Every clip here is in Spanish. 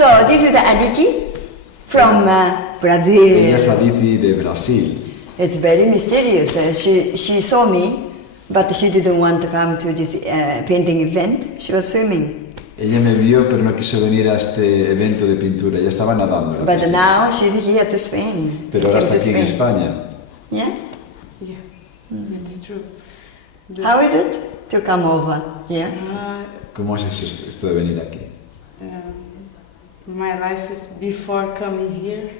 So this is Aditi from Brazil. Ella es Aditi de Brasil. It's very mysterious. She saw me, but she didn't want to come to this painting event. She was swimming. Ella me vio, pero no quiso venir a este evento de pintura. Ella estaba nadando. But now she's here to Spain. Pero ahora está aquí en España. Yeah? Yeah, it's true. How is it to come over here? ¿Cómo es esto de venir aquí? My life is before coming here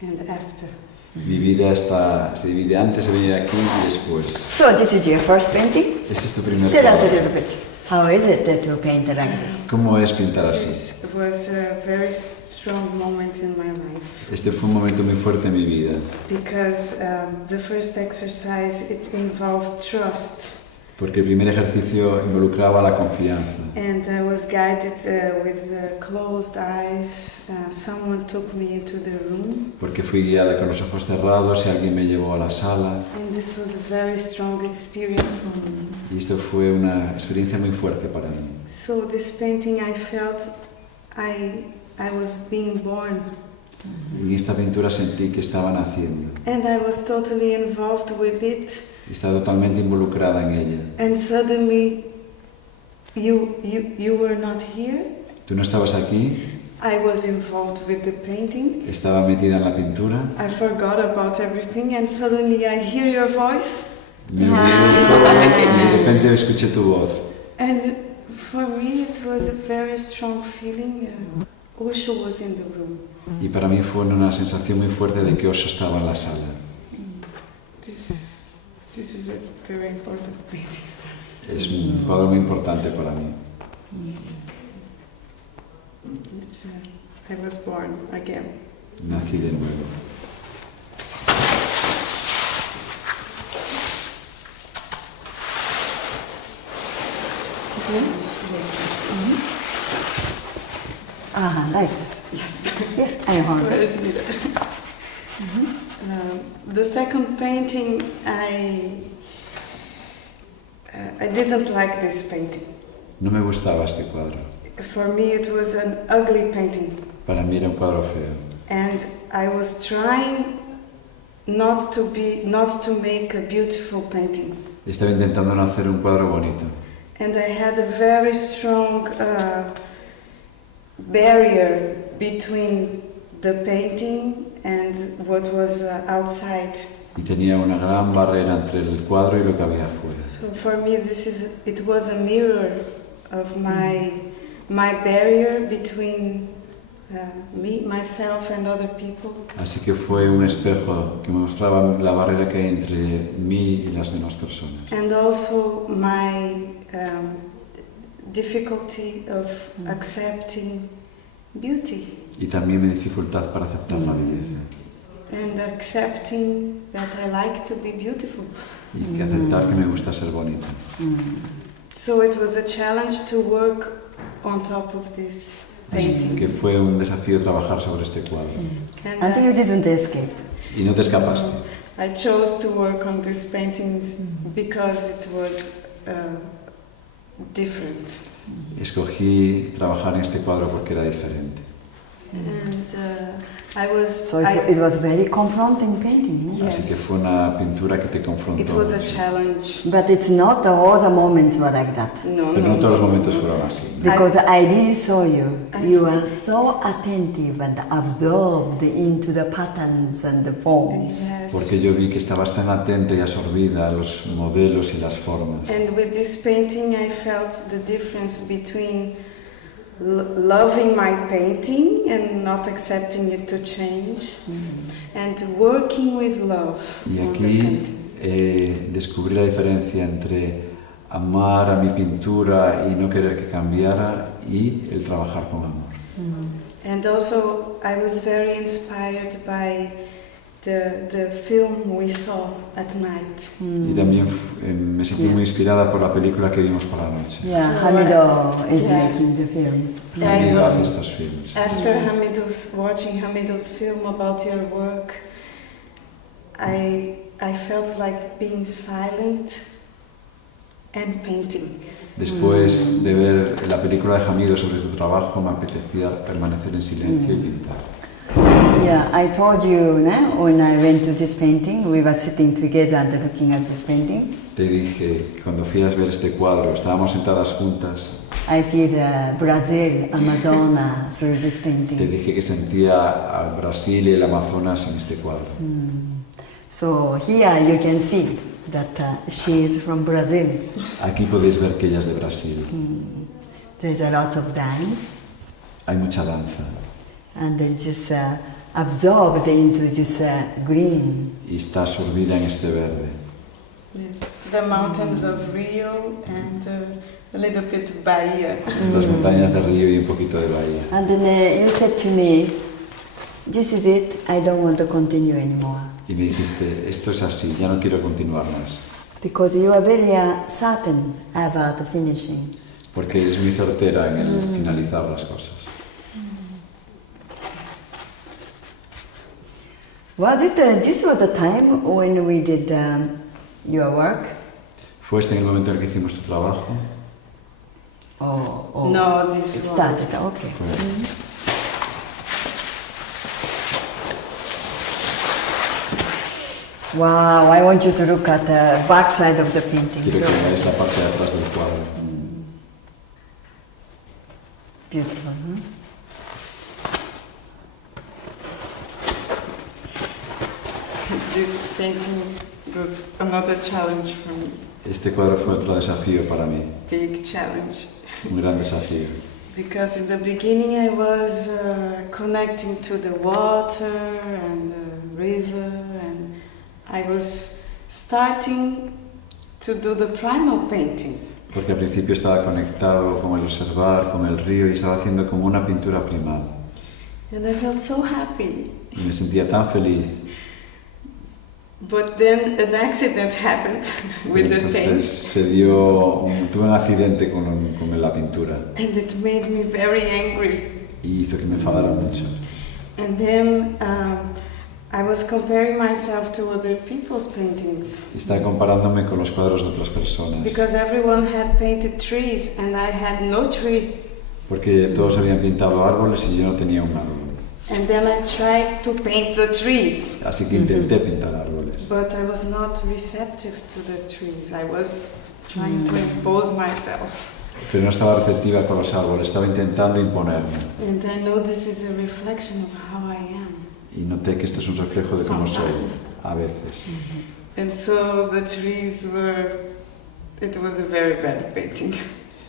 and after. Mi vida se divide antes de venir aquí y después. So this is your first painting? Este es tu primer Tell us a cuadro. little bit. How is it to paint like this? ¿Cómo es pintar así? This was a very strong moment in my life. Este fue un momento muy fuerte en mi vida. Because the first exercise, it involved trust. Porque el primer ejercicio involucraba la confianza. And I was guided with closed eyes. Someone took me into the room. Porque fui guiada con los ojos cerrados y alguien me llevó a la sala. And this was a very strong experience for me. Y esto fue una experiencia muy fuerte para mí. So this painting, I felt I was being born. Y en esta pintura sentí que estaba naciendo. And I was totally involved with it. Y estaba totalmente involucrada en ella. And suddenly, you were not here. Tú no estabas aquí. I was involved with the painting. Estaba metida en la pintura. I forgot about everything, and suddenly I hear your voice. Me olvidé de todo y de repente escuché tu voz. And for me, it was a very strong feeling. Osho was in the room. Y para mí fue una sensación muy fuerte de que Osho estaba en la sala. This is a very important painting. Es un cuadro muy importante para mí. I was born again. Nací de nuevo. This one? Ah, like this. Yes. Yeah, I hold Where it. is Meera? The second painting, I didn't like this painting. No me gustaba este cuadro. For me, it was an ugly painting, Para mí era un cuadro feo. and I was trying not to make a beautiful painting. Estaba intentando no hacer un cuadro bonito. And I had a very strong barrier between the painting and what was outside. Y tenía una gran barrera entre el cuadro y lo que había afuera. So for me, it was a mirror of my barrier between me, myself, and other people. Así que fue un espejo que me mostraba la barrera que hay entre mí y las demás personas. And also my difficulty of accepting beauty. Y también mi dificultad para aceptar la belleza. And accepting that I like to be beautiful. Y que aceptar que me gusta ser bonita. So it was a challenge to work on top of this Así painting. que fue un desafío trabajar sobre este cuadro. And Until you didn't escape. Y no te escapaste. I chose to work on this painting because it was different. Escogí trabajar en este cuadro porque era diferente. And So it was very confronting painting. No? Yes. Así que fue una pintura que te confrontó. It was a mucho. challenge. But it's not all the moments were like that. No, Pero no todos los momentos no. fueron así. Because I really saw you. I- You are so attentive and absorbed into the patterns and the forms. Yes. Porque yo vi que estabas tan atenta y absorbida a los modelos y las formas. And with this painting, I felt the difference between loving my painting and not accepting it to change, and working with love Y on the aquí painting. descubrí la diferencia entre amar a mi pintura y no querer que cambiara y el trabajar con amor. And also, I was very inspired by the film we saw at night. Y también me sentí muy inspirada por la película que vimos por la noche. Yeah, So, Hamido is yeah. making the films. Hamido hace estos filmes. After watching Hamido's film about your work, I felt like being silent and painting. Después de ver la película de Hamido sobre tu trabajo, me apetecía permanecer en silencio y pintar. Yeah, I told you, no? When I went to this painting, we were sitting together and looking at this painting. Te dije que cuando fui a ver este cuadro, estábamos sentadas juntas. I feel Brazil, Amazonas through this painting. Te dije que sentía al Brasil y el Amazonas en este cuadro. So here you can see that she is from Brazil. Aquí podéis ver que ella es de Brasil. There's a lot of dance, Hay mucha danza and then just absorbed into this green. y está absorbida en este verde. Yes, the mountains of Rio and a little bit of Bahia. Las montañas de Río y un poquito de Bahía. And then you said to me, this is it, I don't want to continue anymore. Y me dijiste, esto es así, ya no quiero continuar más. Because you are very certain about finishing. Porque eres muy certera en el finalizar las cosas. Was it, this was the time when we did your work? ¿Fue este en el momento en el que hicimos tu trabajo? Or No, this it one. started, okay. Fue- Wow, I want you to look at the back side of the painting. Quiero que veáis la parte de atrás del cuadro. Beautiful, huh? This painting was another challenge for me, Este cuadro fue otro desafío para mí, big challenge. un gran desafío. Because in the beginning I was connecting to the water and the river, and I was starting to do the primal painting. Porque al principio estaba conectado con el observar, con el río y estaba haciendo como una pintura primal. And I felt so happy. Y me sentía tan feliz. But then an accident happened with the Entonces paint, tuve un accidente con la pintura and it made me very angry. y hizo que me enfadara mucho. And then I was comparing myself to other people's paintings. Y estaba comparándome con los cuadros de otras personas. Because everyone had painted trees and I had no tree. Porque todos habían pintado árboles y yo no tenía un árbol. And then I tried to paint the trees. Así que intenté pintar árboles. But I was not receptive to the trees. I was trying to impose myself. Pero no estaba receptiva con los árboles, estaba intentando imponerme. And I know this is a reflection of how I am. Y noté que esto es un reflejo de cómo soy, Sometimes. a veces. And so the trees were, it was a very bad painting.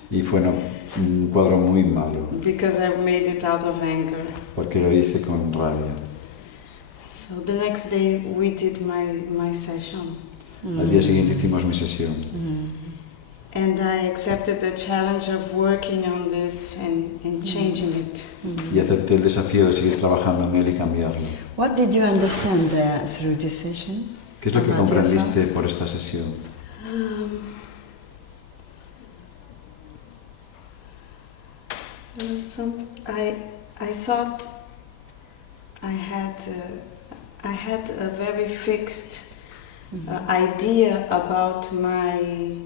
Y fue un cuadro muy malo, Because I made it out of anger. porque lo hice con rabia. So the next day we did my session. Al día siguiente hicimos mi sesión. And I accepted the challenge of working on this and changing it. Y acepté el desafío de seguir trabajando en él y cambiarlo. What did you understand through this session? ¿Qué es lo que About comprendiste yourself? por esta sesión? I thought I had a very fixed idea about my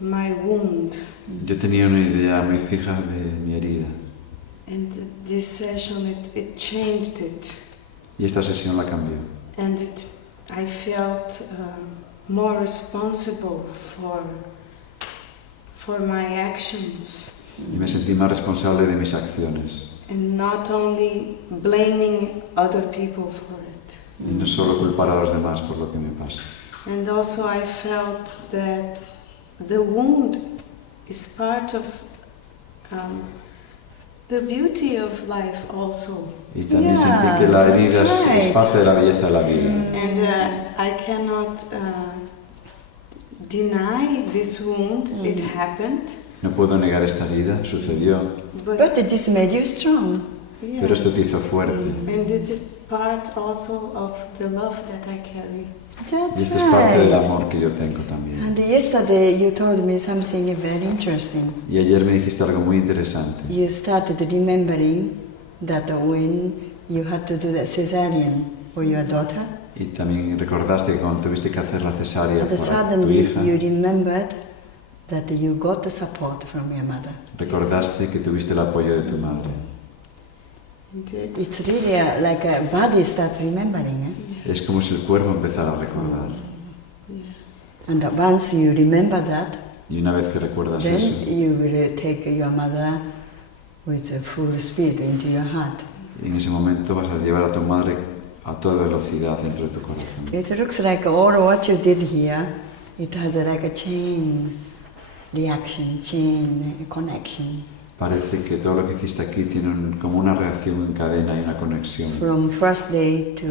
wound, Yo tenía una idea muy fija de mi herida. and this session it changed it, Y esta sesión la cambió. and I felt more responsible for my actions. Y me sentí más responsable de mis acciones. And not only blaming other people for it. Y no solo culpar a los demás por lo que me pasa. And also I felt that the wound is part of the beauty of life also. Y también Yeah, sentí que la herida that's es right. parte de la belleza de la vida. And I cannot deny this wound, it happened. No puedo negar esta herida, sucedió. But it just made you strong. Yeah. Pero esto te hizo fuerte. And it is part also of the love that I carry. Y That's esto es parte del right. amor que yo tengo también. And yesterday you told me something very interesting. Y ayer me dijiste algo muy interesante. You started remembering that when you had to do the cesarean for your daughter, Y también recordaste que cuando tuviste que hacer la cesárea and por tu suddenly hija, you remembered that you got the support from your mother. Recordaste que tuviste el apoyo de tu madre. Indeed. It's really like a body starts remembering. Es como si el cuerpo empezara a recordar. Yeah. And that once you remember that, Y una vez que recuerdas then eso, you will take your mother with full speed into your heart. en ese momento vas a llevar a tu madre a toda velocidad dentro de tu corazón. It looks like all what you did here, it has like a chain reaction, chain connection. Parece que todo lo que hiciste aquí tiene como una reacción en cadena y una conexión. From first day to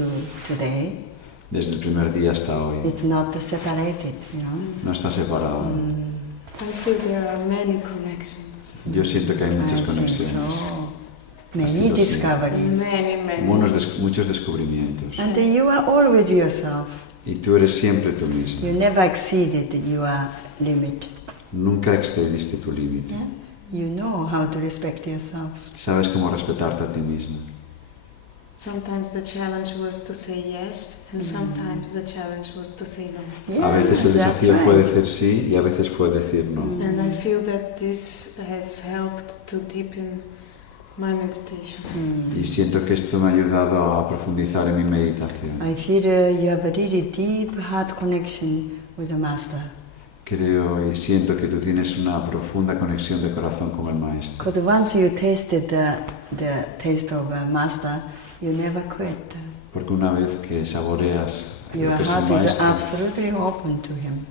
today, Desde el primer día hasta hoy. it's not separated, you know. No está separado. I feel there are many connections. Yo siento que hay muchas I think conexiones. so. Así Many lo siento. discoveries. Many. Muchos descubrimientos. And you are always yourself. Y tú eres siempre tú mismo. You never exceeded your limit. Nunca excediste tu límite. Yeah? You know how to respect yourself. Sabes cómo respetarte a ti mismo. Sometimes the challenge was to say yes, and sometimes the challenge was to say no. Yeah, A veces el that's desafío fue right. decir sí y a veces fue decir no. And I feel that this has helped to deepen my meditation. Y siento que esto me ha ayudado a profundizar en mi meditación. I feel you have a really deep heart connection with the Master. Creo y siento que tú tienes una profunda conexión de corazón con el Maestro. Because once you tasted the taste of a Master, you never quit. Porque una vez que saboreas Your lo que es el heart is Maestro, absolutely open to Him.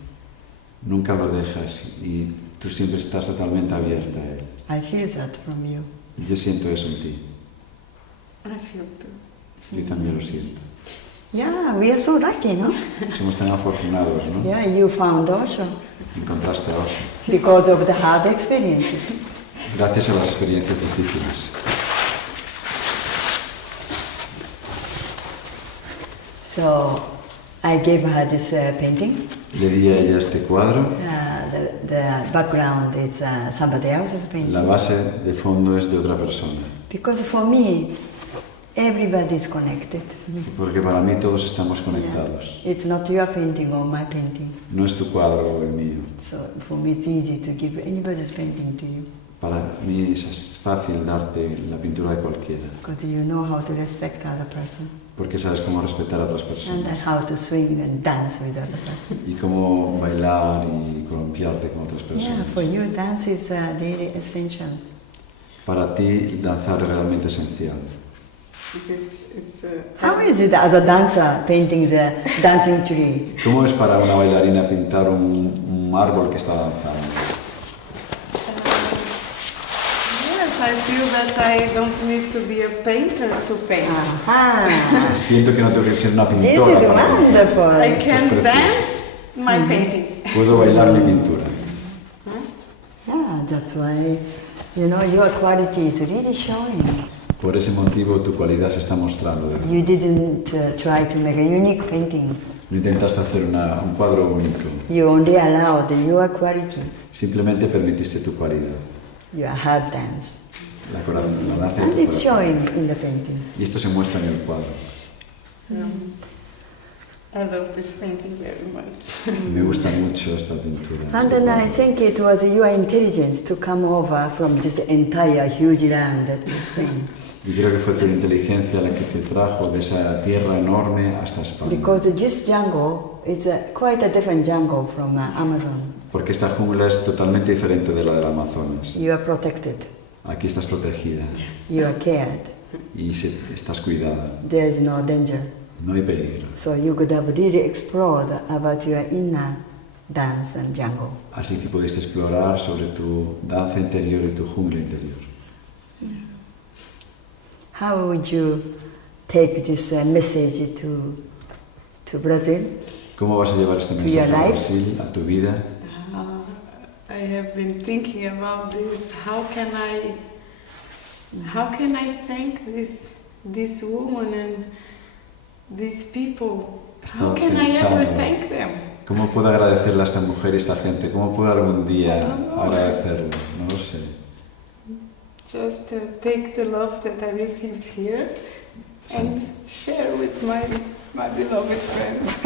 nunca lo dejas y tú siempre estás totalmente abierta a Él. I feel that from you. Y yo siento eso en ti. I feel too. Yo también lo siento. Yeah, we are so lucky, no? Somos tan afortunados, ¿no? Yeah, you found Osho Encontraste a Osho. because of the hard experiences. Gracias a las experiencias difíciles. So I gave her this painting. Le di a ella este cuadro. The background is somebody else's painting. La base de fondo es de otra persona. Because for me, everybody is connected. Porque para mí todos estamos conectados. Yeah. It's not your painting or my painting. No es tu cuadro o el mío. So for me, it's easy to give anybody's painting to you. Para mí es fácil darte la pintura de cualquiera. Because you know how to respect other person. Porque sabes cómo respetar a otras And personas. how to swing and dance with other person. Y cómo bailar y columpiarte con otras Yeah, personas. for you, dance is really essential. Para ti, danzar es realmente esencial. How is it as a dancer painting the dancing tree? ¿Cómo es para una bailarina pintar un árbol que está danzando? Yes, I feel that I don't need to be a painter to paint. Aha! Siento que no tengo que ser una This pintora is para pintar. wonderful. I can precioso. dance my painting. Puedo bailar mi pintura. Yeah, that's why, you know, your quality is really showing. Por ese motivo tu cualidad se está mostrando. You didn't try to make a unique painting. No intentaste hacer un cuadro único. You only allowed your quality, Simplemente permitiste tu cualidad. your heart dance. La danza de And tu it's corazón. showing in the painting. Y esto se muestra en el cuadro. I love this painting very much. Me gusta mucho esta pintura. And este then I cuadro. think it was your intelligence to come over from this entire huge land to Spain. Y creo que fue tu inteligencia la que te trajo de esa tierra enorme hasta España. Because this jungle is quite a different jungle from Amazon. Porque esta jungla es totalmente diferente de la del Amazonas. You are protected, Aquí estás protegida you are cared, y estás cuidada. there is no danger. No hay peligro. So you could have really explored about your inner dance and jungle. Así que pudiste explorar sobre tu danza interior y tu jungla interior. How would you take this message to Brazil? ¿Cómo vas a llevar este To mensaje your a life? Brasil, a tu vida? I have been thinking about this. How can I thank this woman and these people? How Estaba can I ever pensando. thank them? ¿Cómo puedo agradecerle a esta mujer y a esta gente? ¿Cómo puedo algún día I don't know. agradecerlo? No lo sé. Just to take the love that I received here and share with my beloved friends.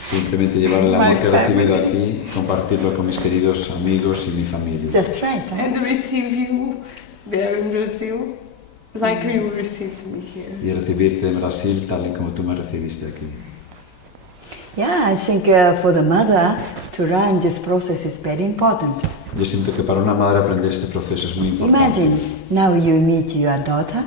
Simplemente llevar el My amor que he recibido family. aquí, compartirlo con mis queridos amigos y mi familia. That's right. Huh? And receive you there in Brazil like you received me here. Y recibirte en Brasil tal y como tú me recibiste aquí. Yeah, I think for the mother to learn this process is very important. Yo siento que para una madre aprender este proceso es muy importante. Imagine now you meet your daughter.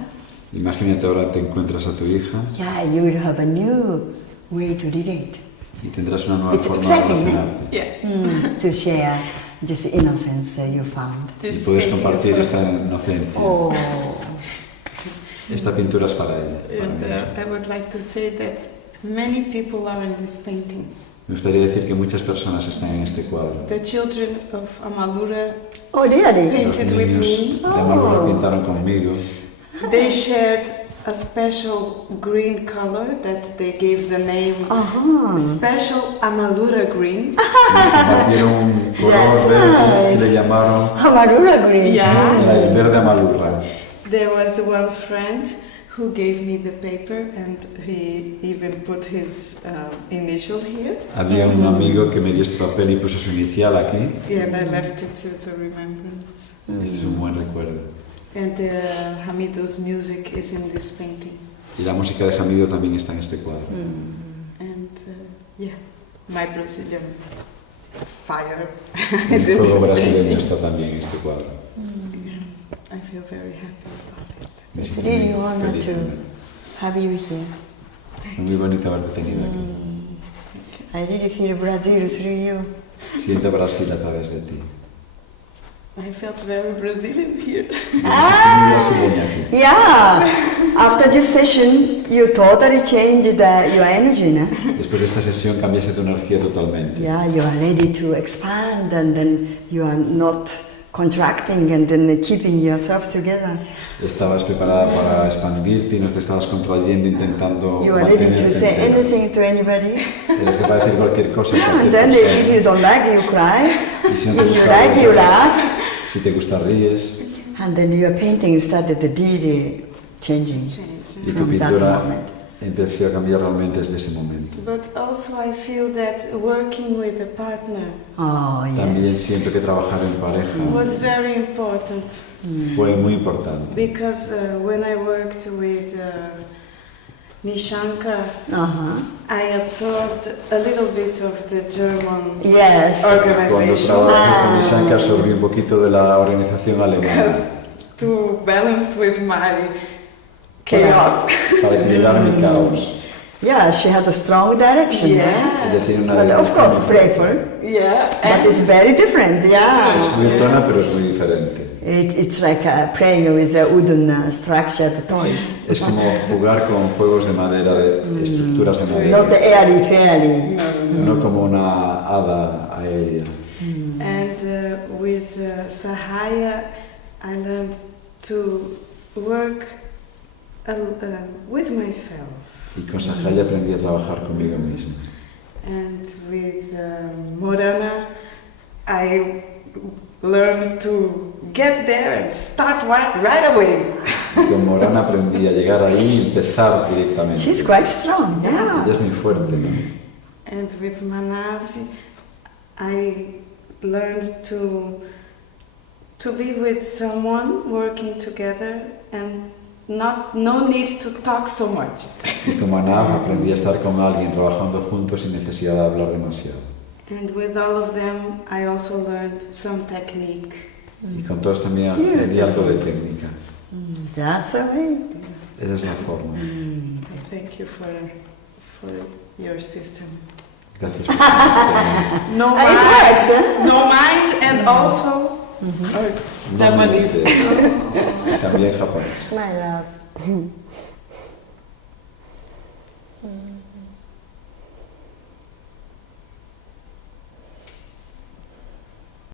Imagínate ahora te encuentras a tu hija Yeah, you will have a new way to relate. y tendrás una nueva It's forma de exciting, relacionarte. Yeah. To share this innocence you found. Y This puedes painting is compartir for- esta inocencia. Oh, Esta pintura es para ella. Para And mí. I would like to say that many people are in this painting. Me gustaría decir que muchas personas están en este cuadro. The children of Amalura, oh really? Los painted with niños me. de Amalura Oh. pintaron conmigo. They shared a special green color that they gave the name Uh-huh. Special Amalura Green. Compartieron un color That's verde y nice. le llamaron Amarula green. Yeah. el verde Amalurra. There was one friend who gave me the paper and he even put his initial here. Había un amigo que me dio este papel y puso su inicial aquí. Yeah, and I left it as a remembrance. Este es un buen recuerdo. And Hamido's music is in this painting. Y la música de Hamido también está en este cuadro. And yeah, my Brazilian fire El is in fuego this brasileño painting. está también en este cuadro. I feel very happy about it. Me It's siento really muy honor feliz to de ver. have you here. Fue muy bonito haberte tenido aquí. I really feel Brazil through you. Siento Brasil a través de ti. I felt very Brazilian here. Me sentí muy brasileña aquí. Yeah. After this session, you totally changed your energy, no? Después de esta sesión cambiaste tu energía totalmente. Yeah, you are ready to expand, and then you are not contracting and then keeping yourself together. Estabas preparada para expandirte y no te estabas contrayendo intentando You are ready to mantenerte say entera. anything to anybody. Eres capaz de decir cualquier cosa a And cualquier then if you persona. don't like, you cry. Y si no te If you gusta, like, you laugh. si te gusta ríes. And then your painting started really changing Y tu from that pintura moment. empezó a cambiar realmente desde ese momento. But also I feel that working with a partner Oh, También yes. siento que trabajar en pareja was very important fue muy importante. because when I worked with Nishanka, Uh-huh. I absorbed a little bit of the German Yes. Cuando organization trabajé con Isanka absorbí un poquito de la organización alemana because to balance with my chaos. para equilibrar mi caos. Yeah, she has a strong direction. Yeah. Ella tiene una But of dirección course, muy fuerte. playful. Yeah, But it's very different. Yeah. Es muy tona, pero es muy diferente. It's like playing with wooden structured toys. Es como jugar con juegos de madera, de estructuras de Not the madera, airy fairy. no como una hada aérea. And with Sahaya, I learned to work with myself. Y con Sahaya aprendí a trabajar conmigo mismo. And with Morana, I learned to get there and start right away. Y con Morana aprendí a llegar ahí y empezar directamente. She's quite strong. Ella Yeah. es muy fuerte, ¿no? And with Manavi, I learned to be with someone working together and no need to talk so much. Y como Anav aprendí a estar con alguien trabajando juntos sin necesidad de hablar demasiado. And with all of them, I also learned some technique. Y con todos también aprendí algo de técnica. That's the way. Esa es la forma. I thank you for your system. Gracias por tu sistema. No It works, eh? no mind, and also Japanese. También japonés. My love.